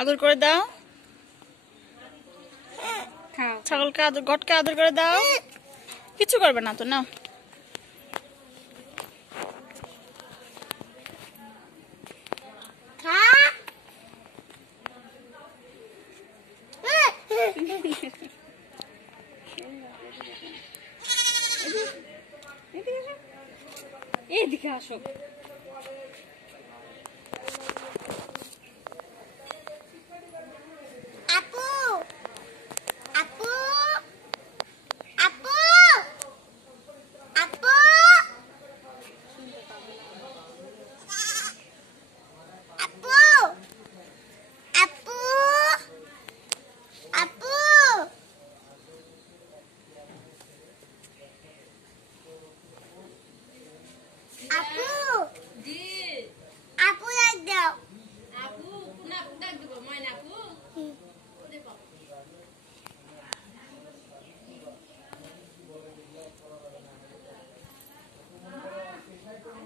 আদর করে দাও। ছাগলকে আদর, ঘটকে আদর করে দাও। কিছু করবে না তো, নাও। এদিকে আসো।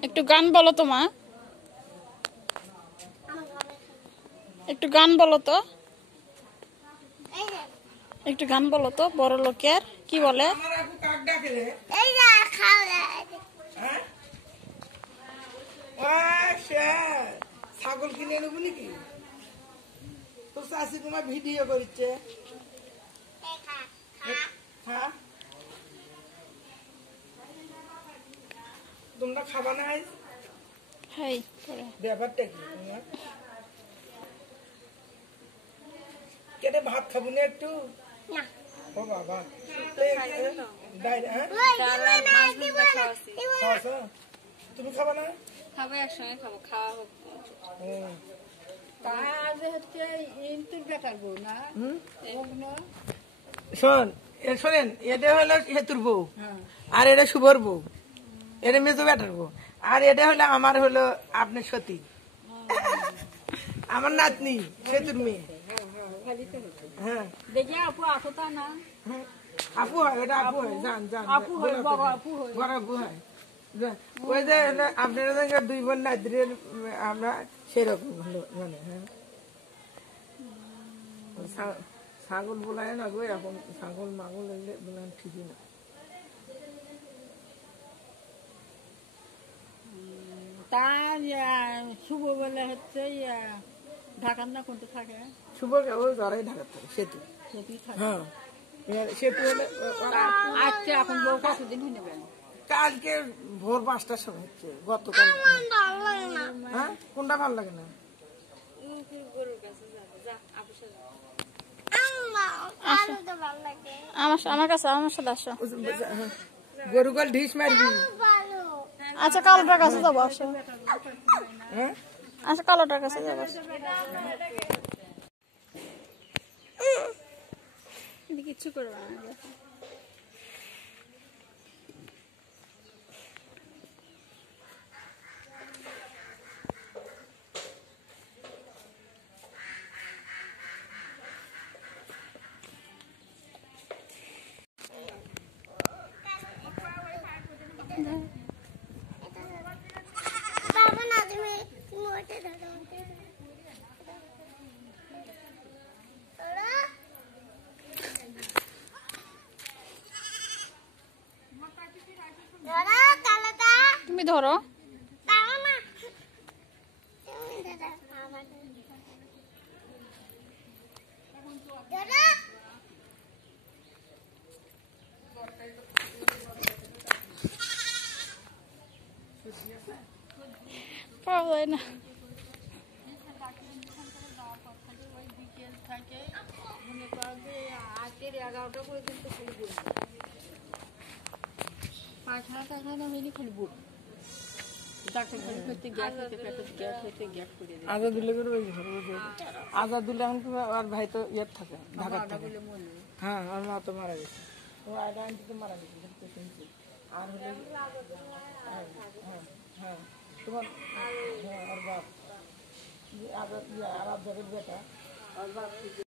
একটু গান বলো তো মা, একটু গান বলো তো, একটু গান বলো তো। বড় লোকের কি বলে? ছাগল কিনে নেবো নাকি? তোর শাশি তোমার ভিডিও করছে। তোমরা খাবা না? ব্যাপারটা কি তোমার? কেটে ভাত খাবো না একটু? ও বাবা, তুমি খাবা না? খাবো, একসঙ্গে খাবো, খাওয়া হোক। শোনেন, এটা হলো হেতুর বউ, আর এটা শুভর বউ, এটা মেজো বেটার বউ, আর এটা হলো আমার হলো আপনার সতী, আমার নাতনি সেতুর মেয়ে। হ্যাঁ, দেখি আপু, আপু তা না, আপু হয়, এটা আপু হয়, জান জান, বড় আপু হয়। ওই যে আপনারা দুই বোন নাতির আমরা সেরকম হলো মানে। হ্যাঁ, ছাগল বোলায় না গো এখন, ছাগল মাগল এলে বোলান ঠিকই না। তার শুভ বলে হচ্ছে ঢাকার না কোনটা থাকে? শুভ ওই ঘরে ঢাকা থাকে, সেতু। হ্যাঁ, সেতু হলে। আচ্ছা, এখন বউ কতদিন হয়ে নেবেন? কালকে ভোর 5টার সময় হচ্ছে, গতকাল। হ্যাঁ, কোনটা ভালো লাগে না? আমার কাছে, আমার সাথে আসো। গরুকাল ঢিস মারবি। আচ্ছা, কালোটার কাছে যাবো, আসো। হ্যাঁ, আচ্ছা, কালোটার কাছে যাবো। কিচ্ছু করবো না। তুমি ধরো। পাওয়া যায় না। আজাদুল্লাহ আর ভাই তো ইয়ে থাকে, ঢাকা থাকে। হ্যাঁ, আর মা তো মারা গেছে, তো মারা গেছে শুনছি। আর হলে হ্যাঁ, তোমার আর বাপ আজাদ বেটা।